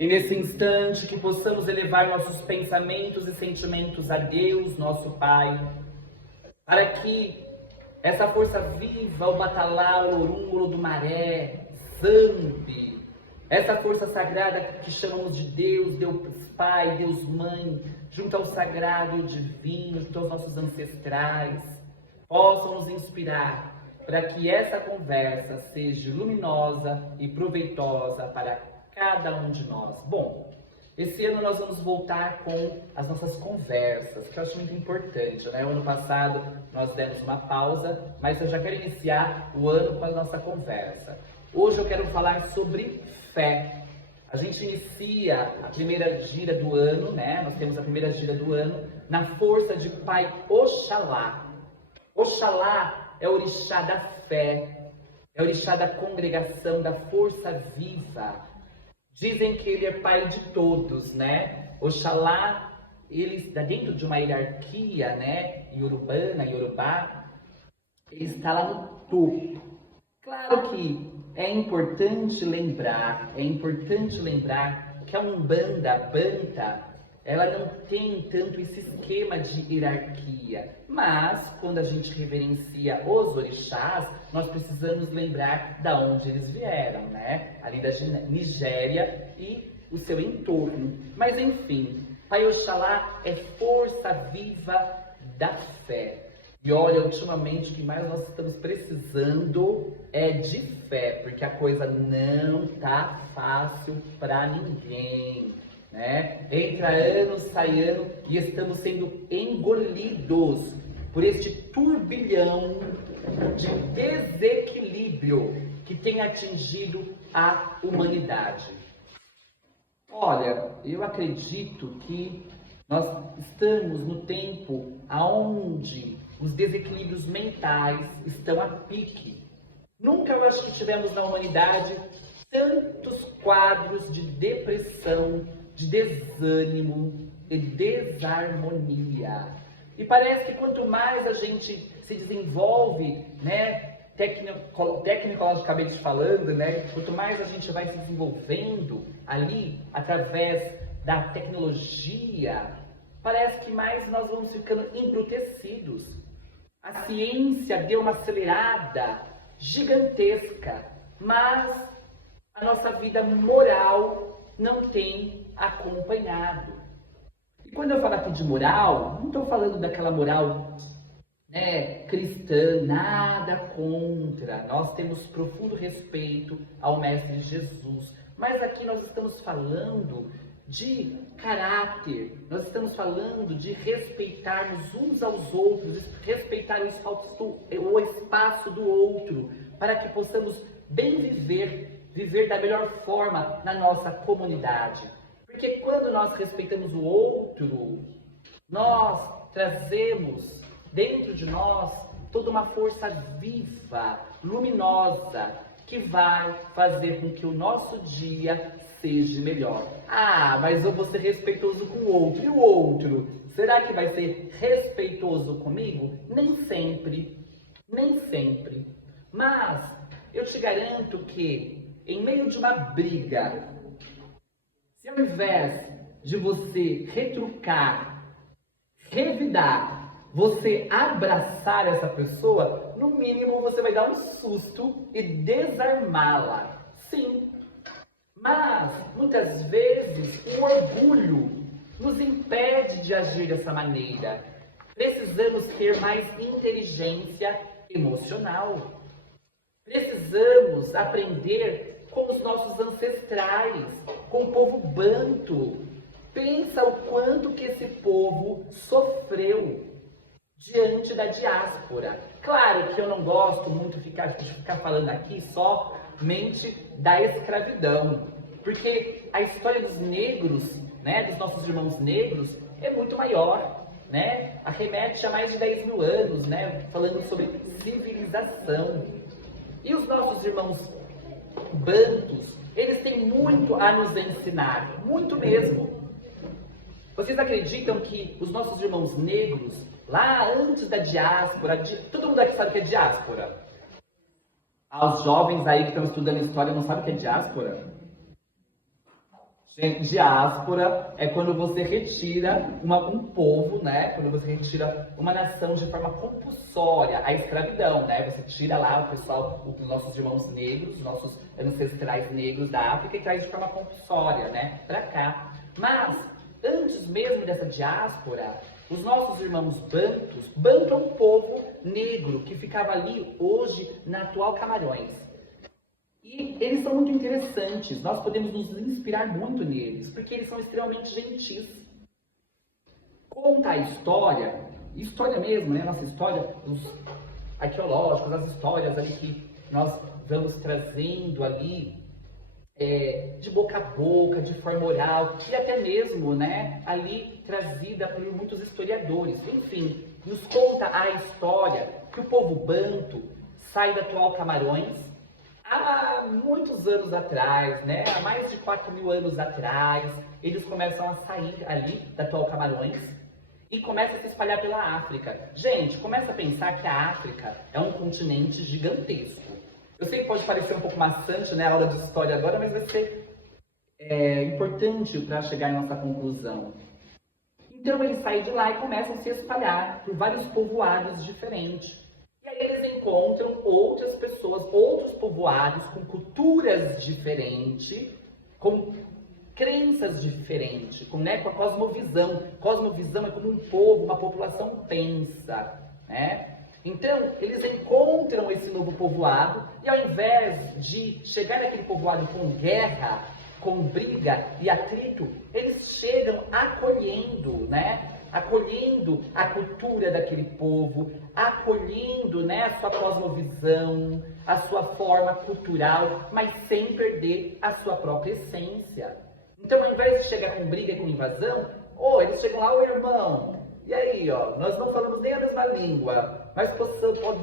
E nesse instante que possamos elevar nossos pensamentos e sentimentos a Deus, nosso Pai, para que essa força viva, o batalá, o orúngulo do maré, zambe, essa força sagrada que chamamos de Deus, Deus Pai, Deus Mãe, junto ao sagrado e o divino, junto aos nossos ancestrais, possam nos inspirar para que essa conversa seja luminosa e proveitosa para cada um de nós. Bom, esse ano nós vamos voltar com as nossas conversas, que eu acho muito importante, né? O ano passado nós demos uma pausa, mas eu já quero iniciar o ano com a nossa conversa. Hoje eu quero falar sobre fé. A gente inicia a primeira gira do ano, né? Nós temos a primeira gira do ano na força de Pai Oxalá. Oxalá é o orixá da fé, é o orixá da congregação, da força viva. Dizem que ele é pai de todos, né? Oxalá, ele está dentro de uma hierarquia, né? Yorubá, ele está lá no topo. Claro que é importante lembrar que a Umbanda, a Banta, ela não tem tanto esse esquema de hierarquia, mas quando a gente reverencia os orixás, nós precisamos lembrar da onde eles vieram, né? Ali da Nigéria e o seu entorno. Mas enfim, Pai Oxalá é força viva da fé. E olha, ultimamente o que mais nós estamos precisando é de fé, porque a coisa não tá fácil para ninguém, né? Entra ano, sai ano e estamos sendo engolidos por este turbilhão de desequilíbrio que tem atingido a humanidade. Olha, eu acredito que nós estamos no tempo onde os desequilíbrios mentais estão a pique. Nunca eu acho que tivemos na humanidade tantos quadros de depressão, de desânimo e desarmonia. E parece que quanto mais a gente se desenvolve, né, tecnologicamente falando, né, quanto mais a gente vai se desenvolvendo ali através da tecnologia, parece que mais nós vamos ficando embrutecidos. A ciência deu uma acelerada gigantesca, mas a nossa vida moral não tem acompanhado. E quando eu falo aqui de moral, não estou falando daquela moral, né, cristã, nada contra. Nós temos profundo respeito ao Mestre Jesus, mas aqui nós estamos falando de caráter, nós estamos falando de respeitarmos uns aos outros, respeitar o espaço do outro, para que possamos bem viver da melhor forma na nossa comunidade. Porque quando nós respeitamos o outro, nós trazemos dentro de nós toda uma força viva, luminosa, que vai fazer com que o nosso dia seja melhor. Ah, mas eu vou ser respeitoso com o outro. E o outro? Será que vai ser respeitoso comigo? Nem sempre. Nem sempre. Mas eu te garanto que, em meio de uma briga, se ao invés de você retrucar, revidar, você abraçar essa pessoa, no mínimo você vai dar um susto e desarmá-la. Sim. Mas, muitas vezes, o orgulho nos impede de agir dessa maneira. Precisamos ter mais inteligência emocional. Precisamos aprender com os nossos ancestrais, com o povo banto. Pensa o quanto que esse povo sofreu diante da diáspora. Claro que eu não gosto muito de ficar falando aqui somente da escravidão, porque a história dos negros, né, dos nossos irmãos negros, é muito maior, né? Arremete a mais de 10 mil anos, né, falando sobre civilização. E os nossos irmãos bantus, eles têm muito a nos ensinar, muito mesmo. Vocês acreditam que os nossos irmãos negros, lá antes da diáspora, todo mundo aqui sabe o que é diáspora? Os jovens aí que estão estudando história não sabem o que é diáspora? Gente, diáspora é quando você retira um povo, né? Quando você retira uma nação de forma compulsória, a escravidão, né? Você tira lá o pessoal, os nossos irmãos negros, os nossos ancestrais negros da África e traz de forma compulsória, né? Pra cá. Mas, antes mesmo dessa diáspora, os nossos irmãos Banto é um povo negro que ficava ali hoje na atual Camarões. E eles são muito interessantes, nós podemos nos inspirar muito neles, porque eles são extremamente gentis. Conta a história mesmo, né? Nossa história, os arqueológicos, as histórias ali que nós vamos trazendo ali, de boca a boca, de forma oral, e até mesmo, né, ali trazida por muitos historiadores. Enfim, nos conta a história que o povo Banto sai da atual Camarões, há muitos anos atrás, né? Há mais de 4.000 anos atrás, eles começam a sair ali da atual Camarões e começam a se espalhar pela África. Gente, começa a pensar que a África é um continente gigantesco. Eu sei que pode parecer um pouco maçante, né, a aula de história agora, mas vai ser importante para chegar em nossa conclusão. Então eles saem de lá e começam a se espalhar por vários povoados diferentes. E aí eles encontram outras pessoas, outros povoados com culturas diferentes, com crenças diferentes, com a cosmovisão. Cosmovisão é como um povo, uma população pensa, né? Então, eles encontram esse novo povoado e ao invés de chegar naquele povoado com guerra, com briga e atrito, eles chegam acolhendo, né? Acolhendo a cultura daquele povo, acolhendo, né, a sua cosmovisão, a sua forma cultural, mas sem perder a sua própria essência. Então, ao invés de chegar com briga e com invasão, eles chegam lá, irmão, e aí, nós não falamos nem a mesma língua, mas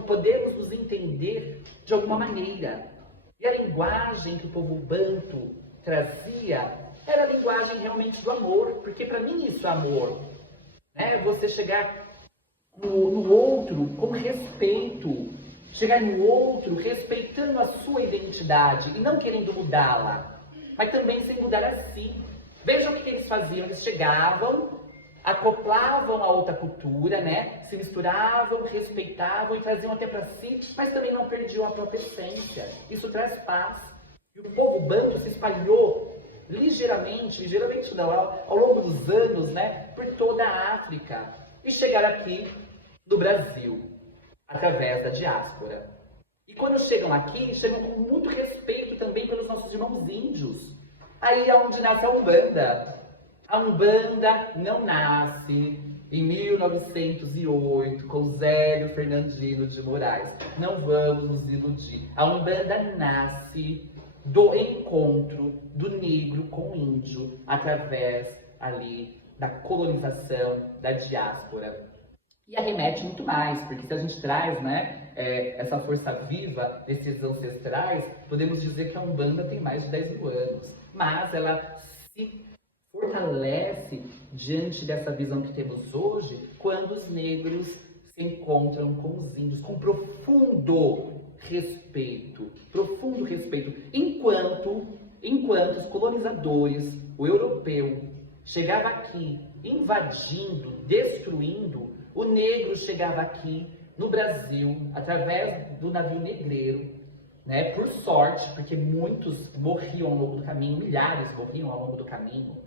podemos nos entender de alguma maneira. E a linguagem que o povo Banto trazia era a linguagem realmente do amor, porque para mim isso é amor. Você chegar no outro com respeito, chegar no outro respeitando a sua identidade e não querendo mudá-la, mas também sem mudar a si. Vejam o que eles faziam, eles chegavam, acoplavam a outra cultura, né? Se misturavam, respeitavam e traziam até para si, mas também não perdiam a própria essência. Isso traz paz. E o povo Banto se espalhou ligeiramente não, ao longo dos anos, né, por toda a África e chegaram aqui no Brasil, através da diáspora. E quando chegam aqui, chegam com muito respeito também pelos nossos irmãos índios. Aí é onde nasce a Umbanda. A Umbanda não nasce em 1908 com Zélio Fernandino de Moraes. Não vamos nos iludir. A Umbanda nasce do encontro do negro com o índio, através ali da colonização, da diáspora. E arremete muito mais, porque se a gente traz, né, essa força viva desses ancestrais, podemos dizer que a Umbanda tem mais de 10.000 anos. Mas ela se fortalece diante dessa visão que temos hoje, quando os negros se encontram com os índios, com profundo respeito, enquanto os colonizadores, o europeu, chegava aqui invadindo, destruindo, o negro chegava aqui no Brasil através do navio negreiro, né? Por sorte, porque muitos morriam ao longo do caminho, milhares morriam ao longo do caminho.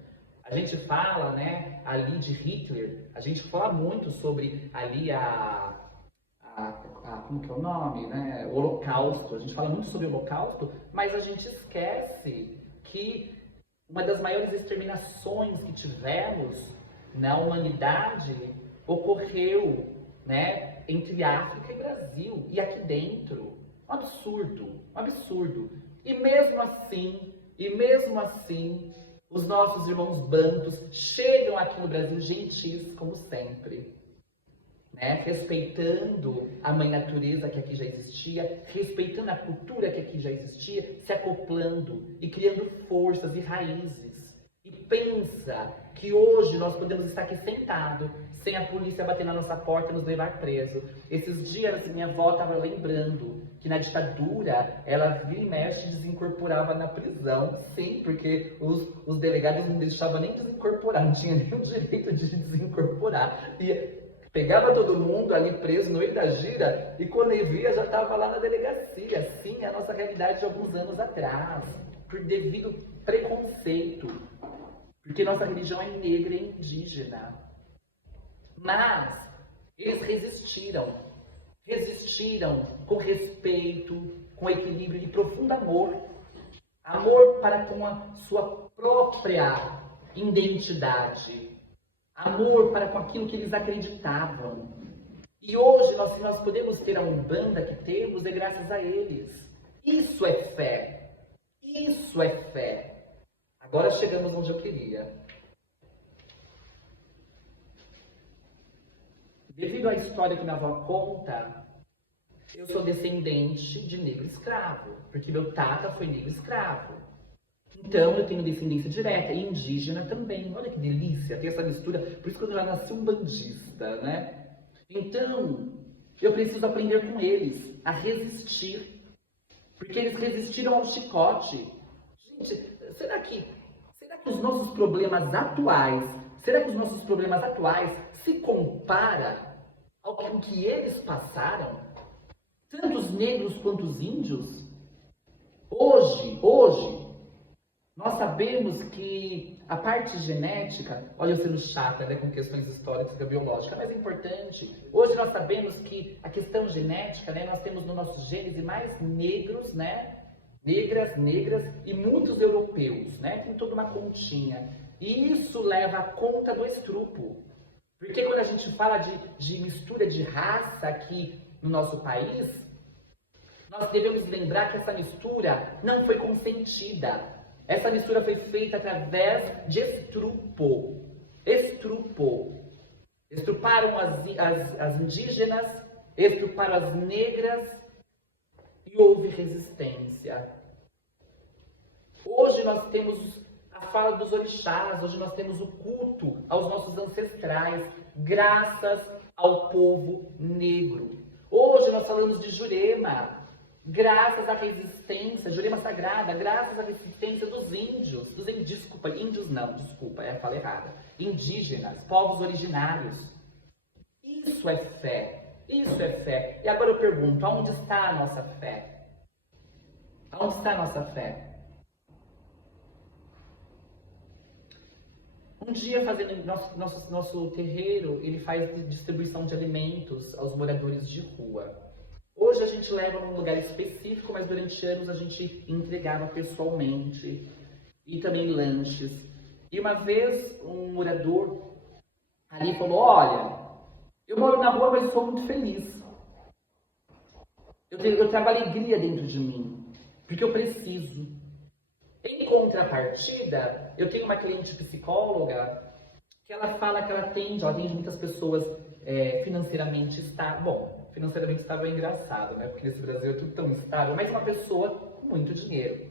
A gente fala, né, ali de Hitler, a gente fala muito sobre ali como que é o nome, né? O Holocausto. A gente fala muito sobre o Holocausto, mas a gente esquece que uma das maiores exterminações que tivemos na humanidade ocorreu, né, entre África e Brasil, e aqui dentro. Um absurdo, um absurdo. E mesmo assim, os nossos irmãos bantos chegam aqui no Brasil gentis, como sempre. Né? Respeitando a mãe natureza que aqui já existia, respeitando a cultura que aqui já existia, se acoplando e criando forças e raízes. E pensa que hoje nós podemos estar aqui sentados, sem a polícia bater na nossa porta e nos levar preso. Esses dias minha avó estava lembrando que na ditadura ela vira e mexe e desincorporava na prisão. Sim, porque os delegados não deixavam nem desincorporar, não tinha nem o direito de desincorporar. E pegava todo mundo ali preso no meio da gira e quando ele via já estava lá na delegacia. Sim, é a nossa realidade de alguns anos atrás, por devido preconceito. Porque nossa religião é negra e indígena. Mas eles resistiram com respeito, com equilíbrio e profundo amor. Amor para com a sua própria identidade. Amor para com aquilo que eles acreditavam. E hoje, se nós podemos ter a Umbanda que temos, é graças a eles. Isso é fé. Isso é fé. Agora chegamos onde eu queria. Devido à história que minha avó conta, eu sou descendente de negro escravo, porque meu tata foi negro escravo. Então eu tenho descendência direta, e indígena também. Olha que delícia, tem essa mistura. Por isso que eu já nasci um bandista, né? Então, eu preciso aprender com eles a resistir. Porque eles resistiram ao chicote. Gente, será que os nossos problemas atuais, se compara ao que eles passaram? Tanto os negros quanto os índios? Hoje, nós sabemos que a parte genética, olha eu sendo chata, né, com questões históricas e biológicas, mas é importante. Hoje nós sabemos que a questão genética, né, nós temos no nosso gênese mais negros, né, negras e muitos europeus, né, tem toda uma continha. E isso leva a conta do estrupo. Porque quando a gente fala de mistura de raça aqui no nosso país, nós devemos lembrar que essa mistura não foi consentida. Essa mistura foi feita através de estrupo. Estruparam as indígenas, estruparam as negras e houve resistência. Hoje nós temos a fala dos orixás, hoje nós temos o culto aos nossos ancestrais, graças ao povo negro. Hoje nós falamos de Jurema, graças à resistência, Jurema Sagrada, graças à resistência dos índios, falei errada, indígenas, povos originários. Isso é fé. E agora eu pergunto, aonde está a nossa fé? Aonde está a nossa fé? Um dia, fazendo nosso terreiro, ele faz distribuição de alimentos aos moradores de rua. Hoje a gente leva num lugar específico, mas durante anos a gente entregava pessoalmente. E também lanches. E uma vez um morador ali falou, olha, eu moro na rua, mas sou muito feliz. Eu trago alegria dentro de mim, porque eu preciso. Em contrapartida, eu tenho uma cliente psicóloga que ela fala que ela atende muitas pessoas financeiramente estável. Bom, financeiramente estável é engraçado, né? Porque nesse Brasil é tudo tão estável, mas uma pessoa com muito dinheiro.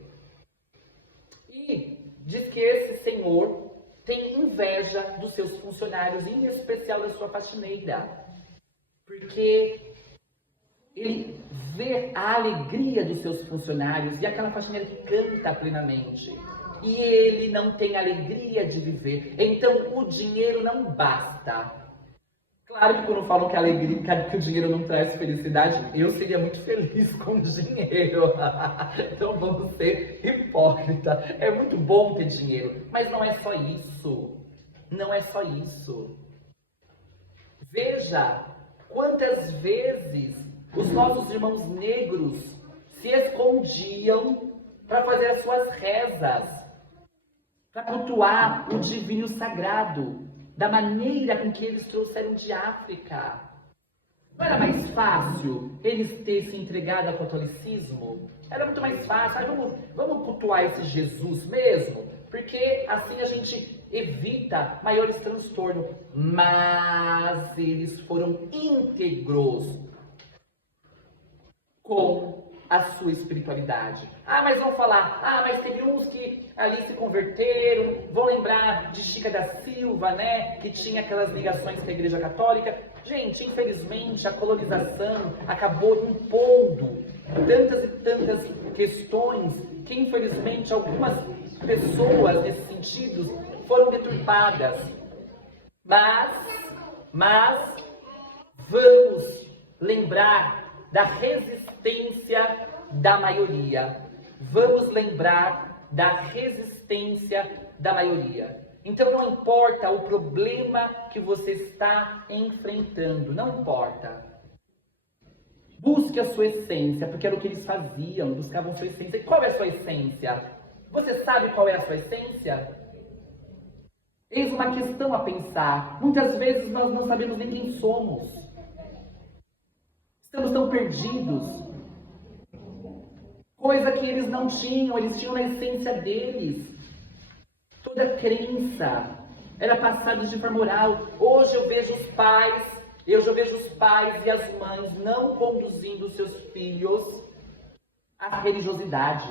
E diz que esse senhor tem inveja dos seus funcionários, em especial da sua faxineira, porque ele vê a alegria dos seus funcionários e aquela faxineira que canta plenamente. E ele não tem alegria de viver. Então o dinheiro não basta. Claro que quando falam que a alegria, que o dinheiro não traz felicidade, eu seria muito feliz com o dinheiro. Então vamos ser hipócrita. É muito bom ter dinheiro, mas não é só isso. Não é só isso. Veja quantas vezes os nossos irmãos negros se escondiam para fazer as suas rezas, para cultuar o divino sagrado, da maneira com que eles trouxeram de África. Não era mais fácil eles terem se entregado ao catolicismo? Era muito mais fácil. Vamos cultuar esse Jesus mesmo? Porque assim a gente evita maiores transtornos. Mas eles foram íntegros com a sua espiritualidade. Ah, mas vão falar, mas teve uns que ali se converteram, vão lembrar de Chica da Silva, né, que tinha aquelas ligações com a Igreja Católica. Gente, infelizmente a colonização acabou impondo tantas e tantas questões que infelizmente algumas pessoas nesse sentido foram deturpadas. Mas vamos lembrar da resistência da maioria. Vamos lembrar da resistência da maioria. Então não importa o problema que você está enfrentando, não importa. Busque a sua essência, porque era o que eles faziam, buscavam sua essência. E qual é a sua essência? Você sabe qual é a sua essência? Eis uma questão a pensar. Muitas vezes nós não sabemos nem quem somos. Estamos tão perdidos. Coisa que eles não tinham, eles tinham na essência deles. Toda crença era passada de forma oral. Hoje eu vejo os pais e as mães não conduzindo os seus filhos à religiosidade.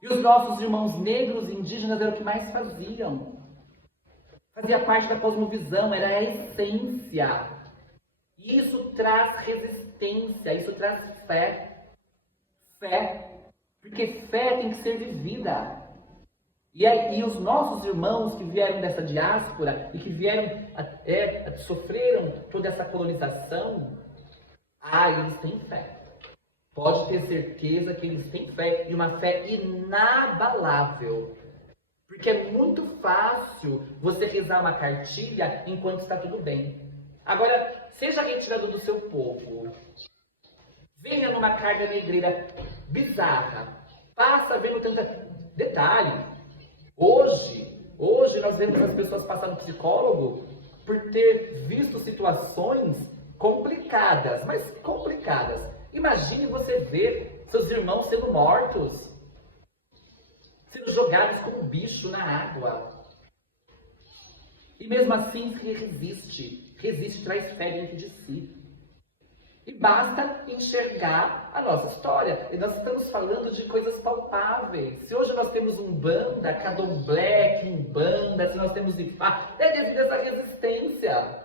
E os nossos irmãos negros e indígenas eram o que mais faziam. Fazia parte da cosmovisão, era a essência. E isso traz resistência, isso traz fé. Fé. Porque fé tem que ser vivida. E os nossos irmãos que vieram dessa diáspora e que sofreram toda essa colonização, eles têm fé. Pode ter certeza que eles têm fé, e uma fé inabalável. Porque é muito fácil você rezar uma cartilha enquanto está tudo bem. Agora, seja retirado do seu povo, venha numa carga negreira bizarra, passa vendo tanta detalhe. Hoje nós vemos as pessoas passando no psicólogo por ter visto situações complicadas, mas complicadas. Imagine você ver seus irmãos sendo mortos, sendo jogados como bicho na água. E mesmo assim resiste, traz fé dentro de si. E basta enxergar a nossa história. E nós estamos falando de coisas palpáveis. Se hoje nós temos Umbanda, Candomblé, Quimbanda, se nós temos Ifá, é devido a essa resistência.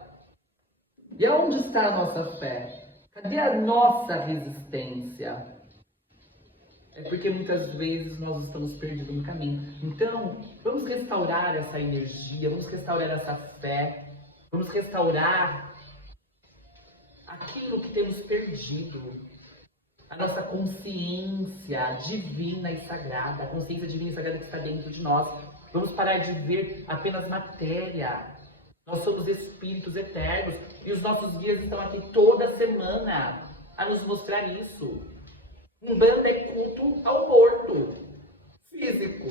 E aonde está a nossa fé? Cadê a nossa resistência? É porque muitas vezes nós estamos perdidos no caminho. Então, vamos restaurar essa energia, vamos restaurar essa fé, vamos restaurar aquilo que temos perdido. A nossa consciência divina e sagrada, a consciência divina e sagrada que está dentro de nós. Vamos parar de ver apenas matéria. Nós somos espíritos eternos e os nossos guias estão aqui toda semana a nos mostrar isso. Umbanda é culto ao morto físico.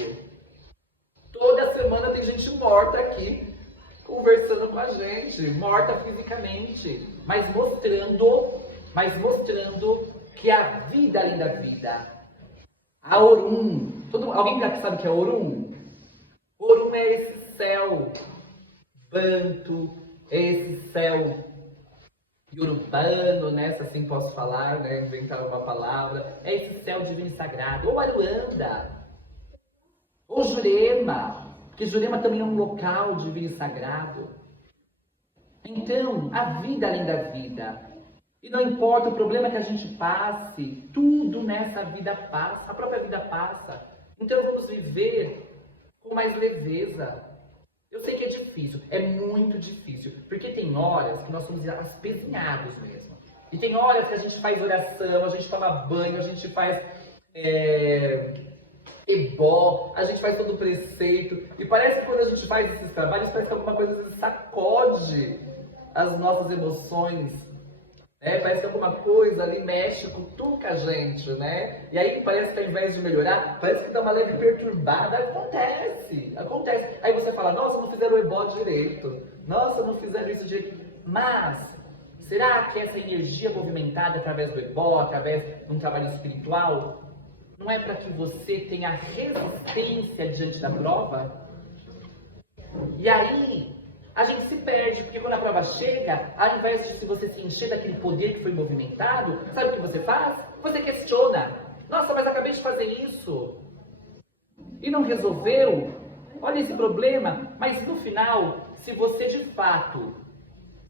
Toda semana tem gente morta aqui conversando com a gente, morta fisicamente, mas mostrando que a vida além da vida. A Orum. Alguém já sabe o que é Orum? Orum é esse céu banto, é esse céu iorubano, né? Se assim posso falar, né? Inventar uma palavra. É esse céu divino e sagrado. Ou Aruanda. Ou Jurema. Porque Jurema também é um local divino e sagrado. Então, a vida além da vida. E não importa o problema que a gente passe, tudo nessa vida passa. A própria vida passa. Então vamos viver com mais leveza. Eu sei que é difícil, é muito difícil, porque tem horas que nós somos aspezinhados mesmo. E tem horas que a gente faz oração, a gente toma banho, a gente faz ebó, a gente faz todo o preceito. E parece que quando a gente faz esses trabalhos, parece que alguma coisa sacode as nossas emoções. Parece que alguma coisa ali mexe, cutuca a gente, né? E aí parece que ao invés de melhorar, parece que dá uma leve perturbada. Acontece. Aí você fala, nossa, não fizeram o ebó direito. Nossa, não fizeram isso direito. Mas, será que essa energia movimentada através do ebó, através de um trabalho espiritual, não é para que você tenha resistência diante da prova? E aí, a gente se perde, porque quando a prova chega, ao invés de você se encher daquele poder que foi movimentado, sabe o que você faz? Você questiona. Nossa, mas acabei de fazer isso. E não resolveu? Olha esse problema. Mas no final, se você de fato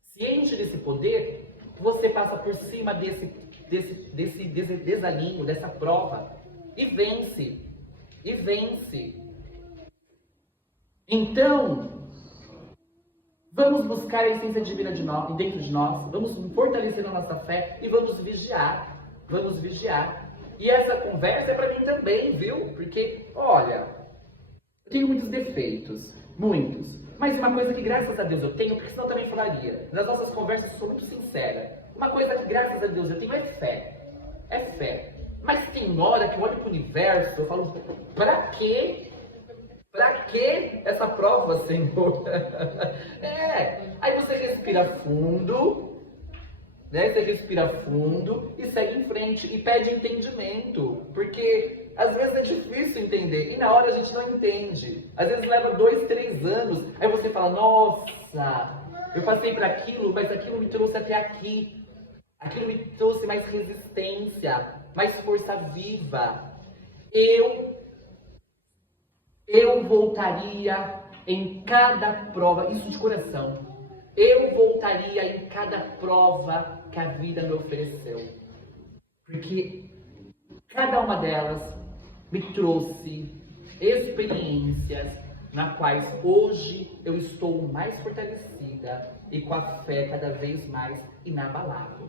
se enche desse poder, você passa por cima desse desalinho, dessa prova, e vence. E vence. Então, vamos buscar a essência divina dentro de nós, vamos fortalecer a nossa fé e vamos vigiar. Vamos vigiar. E essa conversa é para mim também, viu? Porque, olha, eu tenho muitos defeitos, muitos. Mas uma coisa que graças a Deus eu tenho, porque senão eu também falaria. Nas nossas conversas eu sou muito sincera. Uma coisa que graças a Deus eu tenho é fé. É fé. Mas tem hora que eu olho para o universo, eu falo, pra quê? Pra que essa prova, Senhor? Aí você respira fundo, né? Você respira fundo e segue em frente e pede entendimento, porque às vezes é difícil entender e na hora a gente não entende. Às vezes leva 2, 3 anos, aí você fala, nossa, eu passei por aquilo, mas aquilo me trouxe até aqui. Aquilo me trouxe mais resistência, mais força viva. Eu voltaria em cada prova, isso de coração. Eu voltaria em cada prova que a vida me ofereceu. Porque cada uma delas me trouxe experiências na quais hoje eu estou mais fortalecida e com a fé cada vez mais inabalável.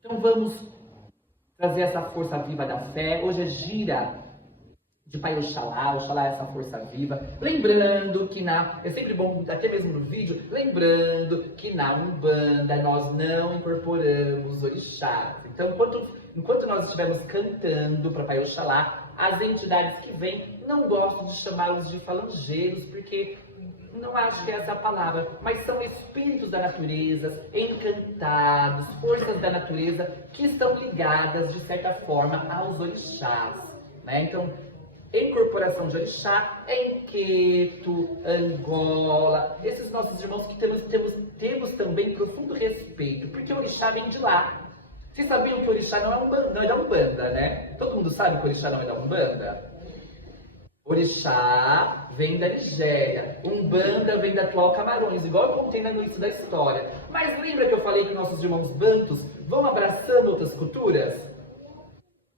Então vamos trazer essa força viva da fé. Hoje é gira de Pai Oxalá é essa força viva. Lembrando que é sempre bom, até mesmo no vídeo, lembrando que na Umbanda nós não incorporamos orixás. Então, enquanto nós estivermos cantando para Pai Oxalá, as entidades que vêm, não gosto de chamá-los de falangeiros, porque não acho que é essa a palavra, mas são espíritos da natureza, encantados, forças da natureza, que estão ligadas, de certa forma, aos orixás, né? Então, incorporação de orixá em Queto, Angola, esses nossos irmãos que temos também profundo respeito, porque o orixá vem de lá. Vocês sabiam que o orixá não é da Umbanda, né? Todo mundo sabe que o orixá não é da Umbanda? Orixá vem da Nigéria, Umbanda vem da atual Camarões, igual eu contei no início da história. Mas lembra que eu falei que nossos irmãos bantus vão abraçando outras culturas?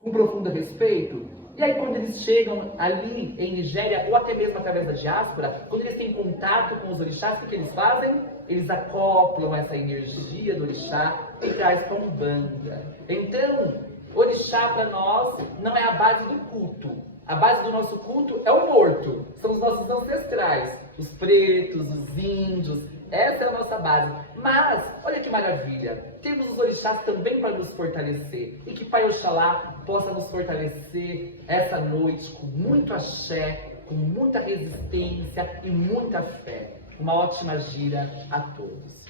Com profundo respeito? E aí quando eles chegam ali em Nigéria, ou até mesmo através da diáspora, quando eles têm contato com os orixás, o que eles fazem? Eles acoplam essa energia do orixá e traz para a Umbanda. Então, orixá para nós não é a base do culto. A base do nosso culto é o morto, são os nossos ancestrais, os pretos, os índios, essa é a nossa base. Mas, olha que maravilha, temos os orixás também para nos fortalecer, e que Pai Oxalá possa nos fortalecer essa noite com muito axé, com muita resistência e muita fé. Uma ótima gira a todos.